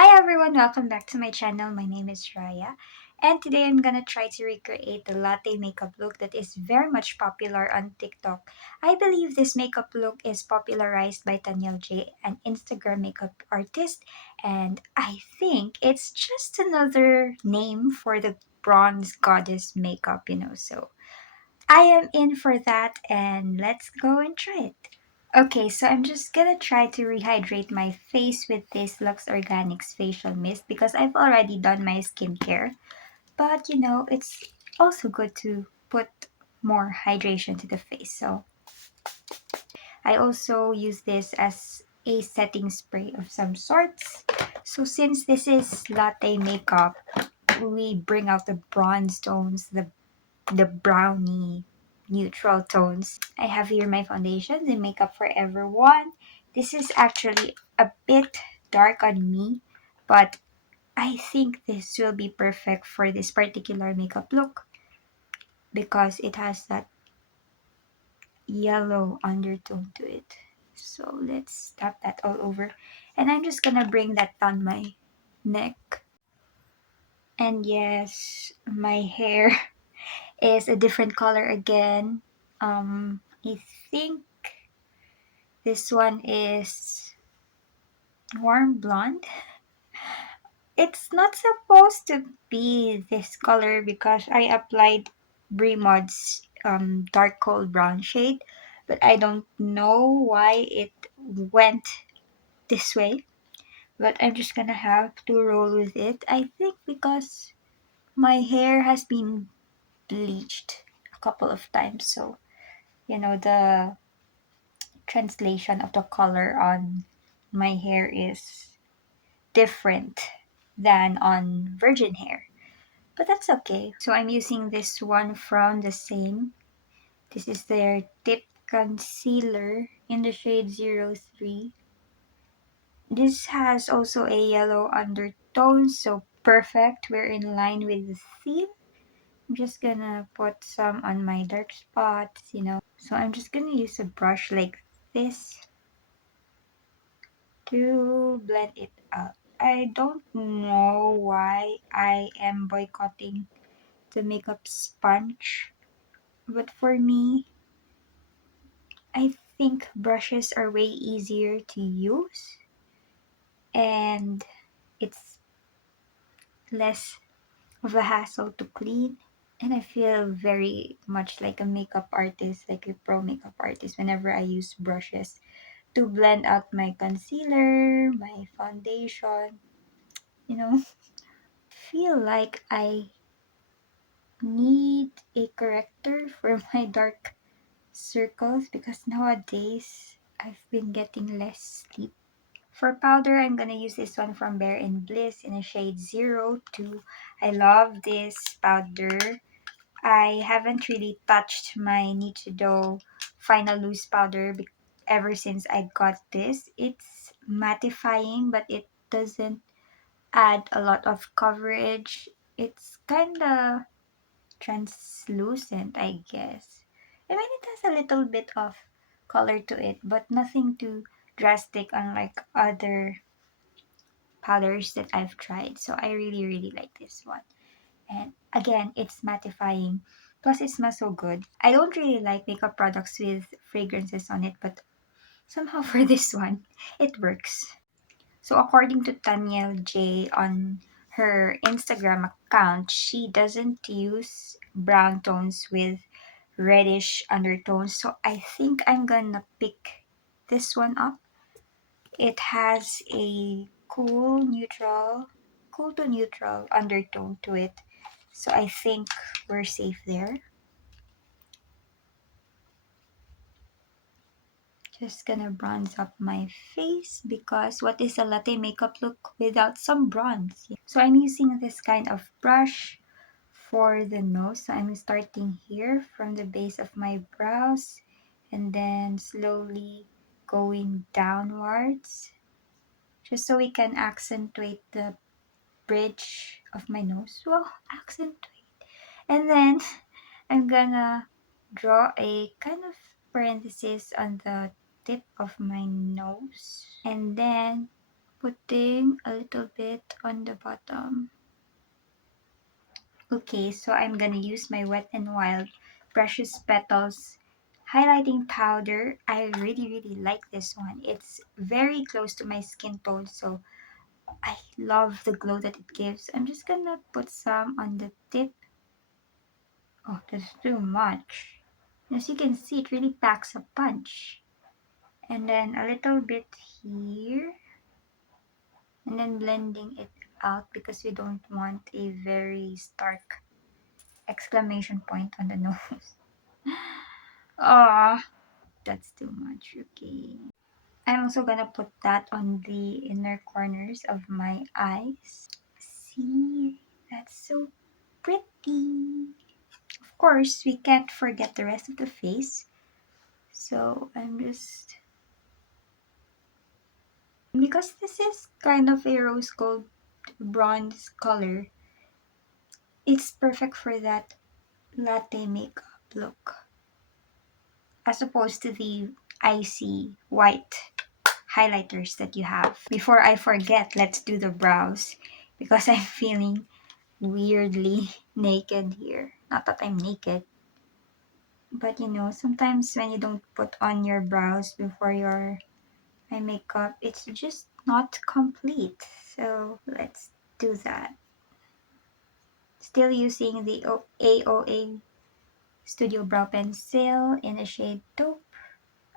Hi everyone, welcome back to my channel. My name is Raya, and today I'm gonna try to recreate the latte makeup look that is very much popular on TikTok. I believe this makeup look is popularized by Danielle J, an Instagram makeup artist, and I think it's just another name for the bronze goddess makeup. So I am in for that, and let's go and try it. Okay, so I'm just gonna try to rehydrate my face with this Lux Organics facial mist because I've already done my skincare. But it's also good to put more hydration to the face. So I also use this as a setting spray of some sorts. So since this is latte makeup, we bring out the bronze tones, the brownie neutral tones. I have here my foundation, the Makeup Forever one. This is actually a bit dark on me, but I think this will be perfect for this particular makeup look because it has that yellow undertone to it. So let's tap that all over. And I'm just gonna bring that down my neck. And yes, my hair is a different color again. I think this one is warm blonde. It's not supposed to be this color because I applied Bremod's dark cold brown shade, but I don't know why it went this way. But I'm just gonna have to roll with it. I think because my hair has been bleached a couple of times, so the translation of the color on my hair is different than on virgin hair. But that's okay. So I'm using this one from the same. This is their Tip Concealer in the shade 03. This has also a yellow undertone, so perfect. We're in line with the theme. I'm just gonna put some on my dark spots. So I'm just gonna use a brush like this to blend it out. I don't know why I am boycotting the makeup sponge, but for me, I think brushes are way easier to use and it's less of a hassle to clean. And I feel very much like a makeup artist, like a pro makeup artist, whenever I use brushes to blend out my concealer, my foundation. You know, feel like I need a corrector for my dark circles because nowadays I've been getting less sleep. For powder, I'm gonna use this one from Bare and Bliss in a shade 02. I love this powder. I haven't really touched my Nichido Final Loose powder ever since I got this. It's mattifying, but it doesn't add a lot of coverage. It's kinda translucent, I guess. I mean, it has a little bit of color to it, but nothing too drastic, unlike other powders that I've tried. So I really, really like this one. And again, it's mattifying. Plus, it smells so good. I don't really like makeup products with fragrances on it, but somehow for this one, it works. So according to Danielle J on her Instagram account, she doesn't use brown tones with reddish undertones. So I think I'm gonna pick this one up. It has a cool to neutral undertone to it. So I think we're safe there. Just gonna bronze up my face because what is a latte makeup look without some bronze? So I'm using this kind of brush for the nose. So I'm starting here from the base of my brows and then slowly going downwards just so we can accentuate the bridge of my nose. Well, accentuate. And then I'm gonna draw a kind of parenthesis on the tip of my nose. And then putting a little bit on the bottom. Okay, so I'm gonna use my Wet n Wild Precious Petals highlighting powder. I really like this one. It's very close to my skin tone, so I love the glow that it gives. I'm just gonna put some on the tip. Oh, that's too much. As you can see, it really packs a punch. And then a little bit here. And then blending it out because we don't want a very stark exclamation point on the nose. Ah, that's too much. Okay. I'm also gonna put that on the inner corners of my eyes. See, that's so pretty. Of course, we can't forget the rest of the face. So I'm just, because this is kind of a rose gold bronze color, it's perfect for that latte makeup look as opposed to the icy white highlighters that you have. Before I forget, let's do the brows because I'm feeling weirdly naked here. Not that I'm naked, but sometimes when you don't put on your brows before your eye makeup, it's just not complete. So let's do that. Still using the AOA Studio Brow Pencil in the shade Taupe.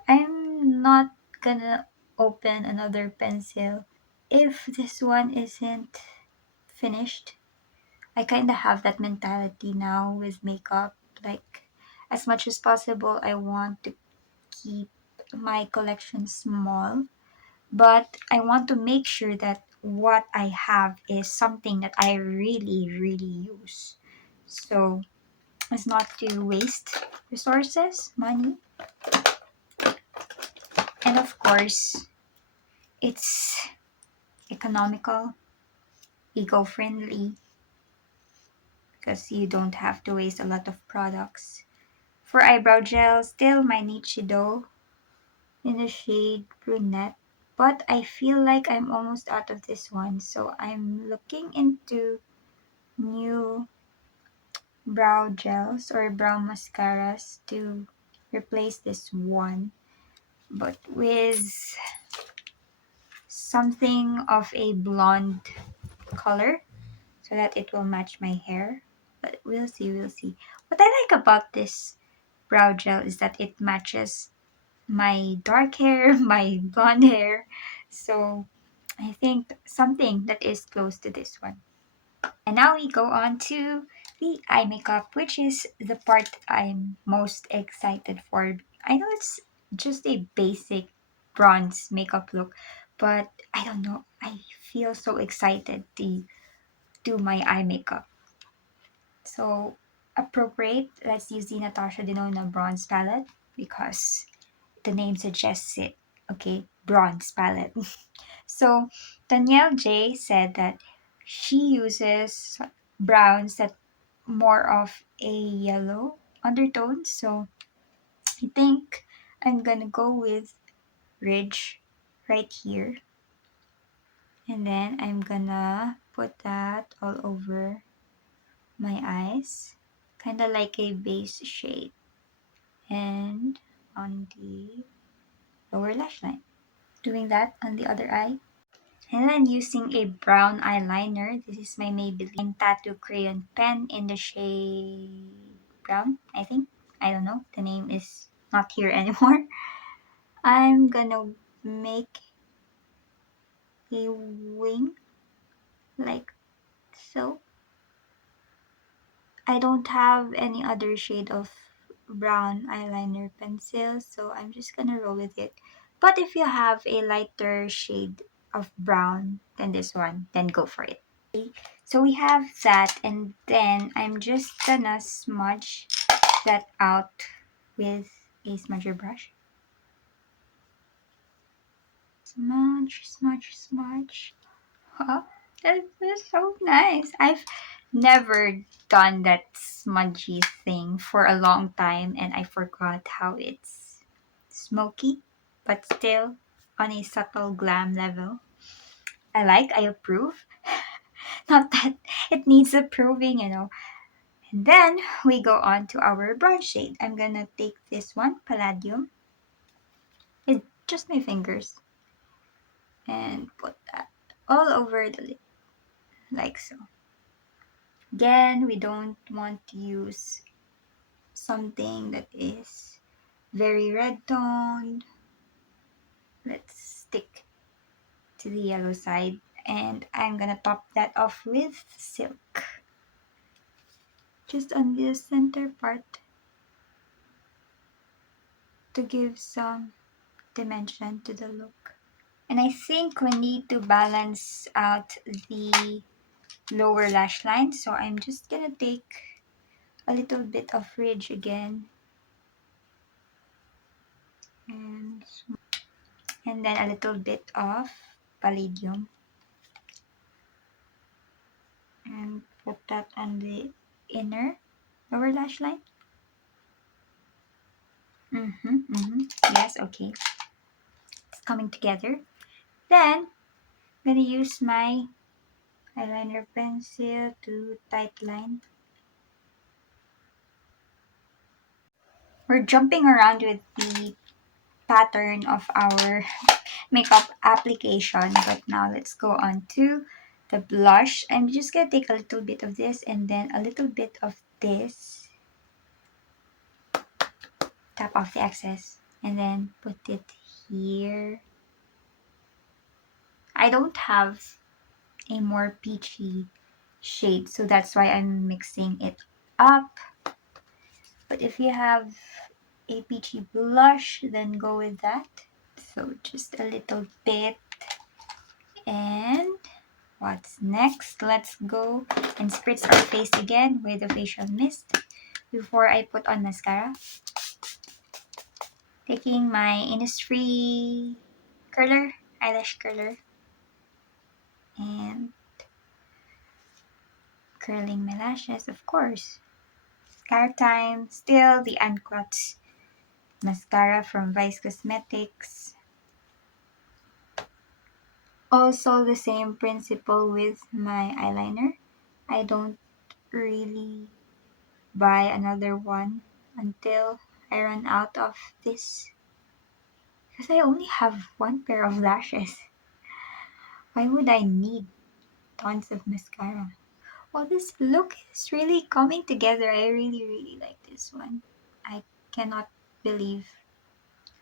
I'm not gonna open another pencil if this one isn't finished. I kind of have that mentality now with makeup. Like, as much as possible, I want to keep my collection small, but I want to make sure that what I have is something that I really use. So, as not to waste resources, money, and of course, it's economical, eco-friendly, because you don't have to waste a lot of products. For eyebrow gel, still my Nichido in the shade brunette, but I feel like I'm almost out of this one, so I'm looking into new brow gels or brow mascaras to replace this one, but with something of a blonde color so that it will match my hair. But we'll see. What I like about this brow gel is that it matches my dark hair, my blonde hair. So I think something that is close to this one. And now we go on to the eye makeup, which is the part I'm most excited for. I know it's just a basic bronze makeup look, but I don't know. I feel so excited to do my eye makeup. So appropriate, let's use the Natasha Denona bronze palette because the name suggests it. Okay, bronze palette. So Danielle J said that she uses browns that more of a yellow undertone. So I think I'm gonna go with Ridge right here. And then I'm gonna put that all over my eyes. Kinda like a base shade. And on the lower lash line. Doing that on the other eye. And then using a brown eyeliner. This is my Maybelline Tattoo Crayon Pen in the shade brown, I think. I don't know. The name is not here anymore. I'm gonna make a wing like so. I don't have any other shade of brown eyeliner pencil, so I'm just gonna roll with it. But if you have a lighter shade of brown than this one, then go for it. So we have that, and then I'm just gonna smudge that out with a smudger brush. Smudge, smudge, smudge. Huh? That is so nice. I've never done that smudgy thing for a long time, and I forgot how it's smoky, but still on a subtle glam level. I approve. Not that it needs approving, And then we go on to our bronze shade. I'm gonna take this one, Palladium, with just my fingers and put that all over the lid, like so. Again, we don't want to use something that is very red toned. Let's stick to the yellow side, and I'm gonna top that off with silk, just on the center part to give some dimension to the look. And I think we need to balance out the lower lash line, so I'm just gonna take a little bit of ridge again, and then a little bit of palladium, and put that on the inner lower lash line. Yes, okay. It's coming together. Then I'm gonna use my eyeliner pencil to tight line. We're jumping around with the pattern of our makeup application, but now let's go on to the blush. I'm just gonna take a little bit of this and then a little bit of this, tap off the excess, and then put it here. I don't have a more peachy shade, so that's why I'm mixing it up. But if you have a peachy blush, then go with that. So just a little bit. And what's next? Let's go and spritz our face again with the facial mist before I put on mascara. Taking my Innisfree curler, eyelash curler, and curling my lashes, of course. Mascara time. Still the Uncut mascara from Vice Cosmetics. Also the same principle with my eyeliner. I don't really buy another one until I run out of this, because I only have one pair of lashes. Why would I need tons of mascara? Well, this look is really coming together. I really, really like this one. I cannot believe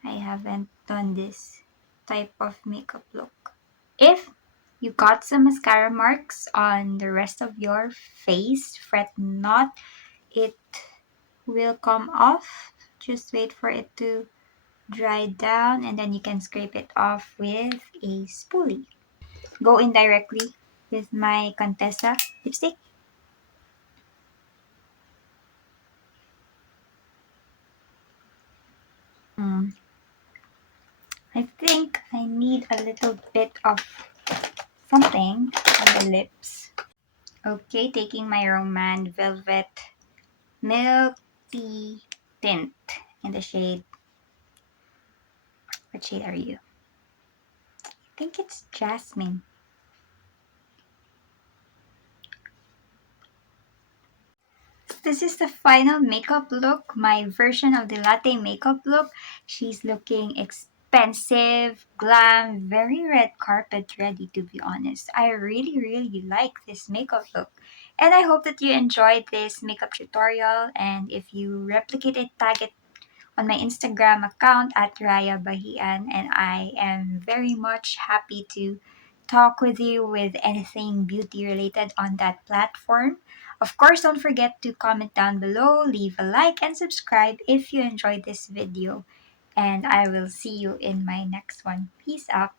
I haven't done this type of makeup look. If you got some mascara marks on the rest of your face, fret not. It will come off. Just wait for it to dry down, and then you can scrape it off with a spoolie. Go in directly with my Contessa lipstick. I think I need a little bit of something on the lips. Okay, taking my Roman Velvet Milk Tea Tint in the shade. What shade are you? I think it's Jasmine. This is the final makeup look, my version of the Latte makeup look. She's looking expensive, glam, very red carpet ready, to be honest. I really, really like this makeup look. And I hope that you enjoyed this makeup tutorial. And if you replicate it, tag it on my Instagram account at Raya Bahian, and I am very much happy to talk with you with anything beauty related on that platform. Of course, don't forget to comment down below, leave a like, and subscribe if you enjoyed this video. And I will see you in my next one. Peace out.